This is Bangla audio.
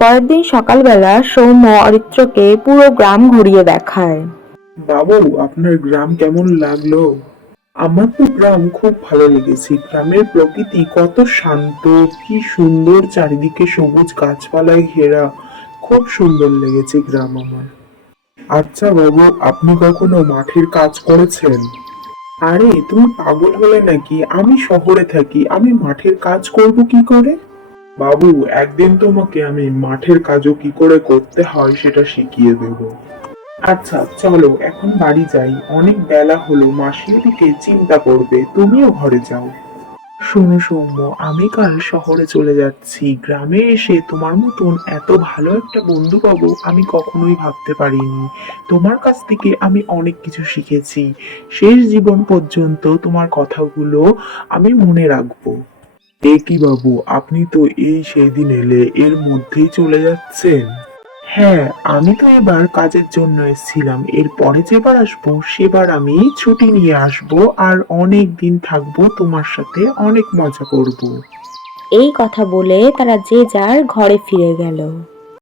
পরের দিন সকালবেলা সৌম্য অরিত্রকে পুরো গ্রাম ঘুরিয়ে দেখায়। বাবু, আপনার গ্রাম কেমন লাগলো? আমার তো গ্রাম খুব ভালো লেগেছে। গ্রামের প্রকৃতি কত শান্ত, কি সুন্দর, চারিদিকে সবুজ গাছপালায় ঘেরা। খুব সুন্দর লেগেছে গ্রাম আমার। আচ্ছা বাবু, আপনি কখনো মাঠের কাজ করেছেন? আরে তুমি পাগল হলে নাকি? আমি শহরে থাকি, আমি মাঠের কাজ করব কি করে? বাবু, একদিন তোমাকে আমি মাঠের কাজও কি করে করতে হয় সেটা শিখিয়ে দেব। আচ্ছা চলো এখন বাড়ি যাই, অনেক বেলা হলো, মাসির দিকে চিন্তা করবে, তুমিও ঘরে যাও। শোনো সৌম্য, আমি কাল শহরে চলে যাচ্ছি। গ্রামে এসে তোমার মতন এত ভালো একটা বন্ধু পাবো আমি কখনোই ভাবতে পারিনি। তোমার কাছ থেকে আমি অনেক কিছু শিখেছি। শেষ জীবন পর্যন্ত তোমার কথাগুলো আমি মনে রাখবো। এ কি বাবু, আপনি তো এই সেই দিন এলে, এর মধ্যেই চলে যাচ্ছেন? হ্যাঁ, আমি তো এবার কাজের জন্য এসেছিলাম। এর পরে যেবার আসবো সেবার আমি ছুটি নিয়ে আসবো, আর অনেক দিন থাকবো তোমার সাথে, অনেক মজা করব। এই কথা বলে তারা যে যার ঘরে ফিরে গেল।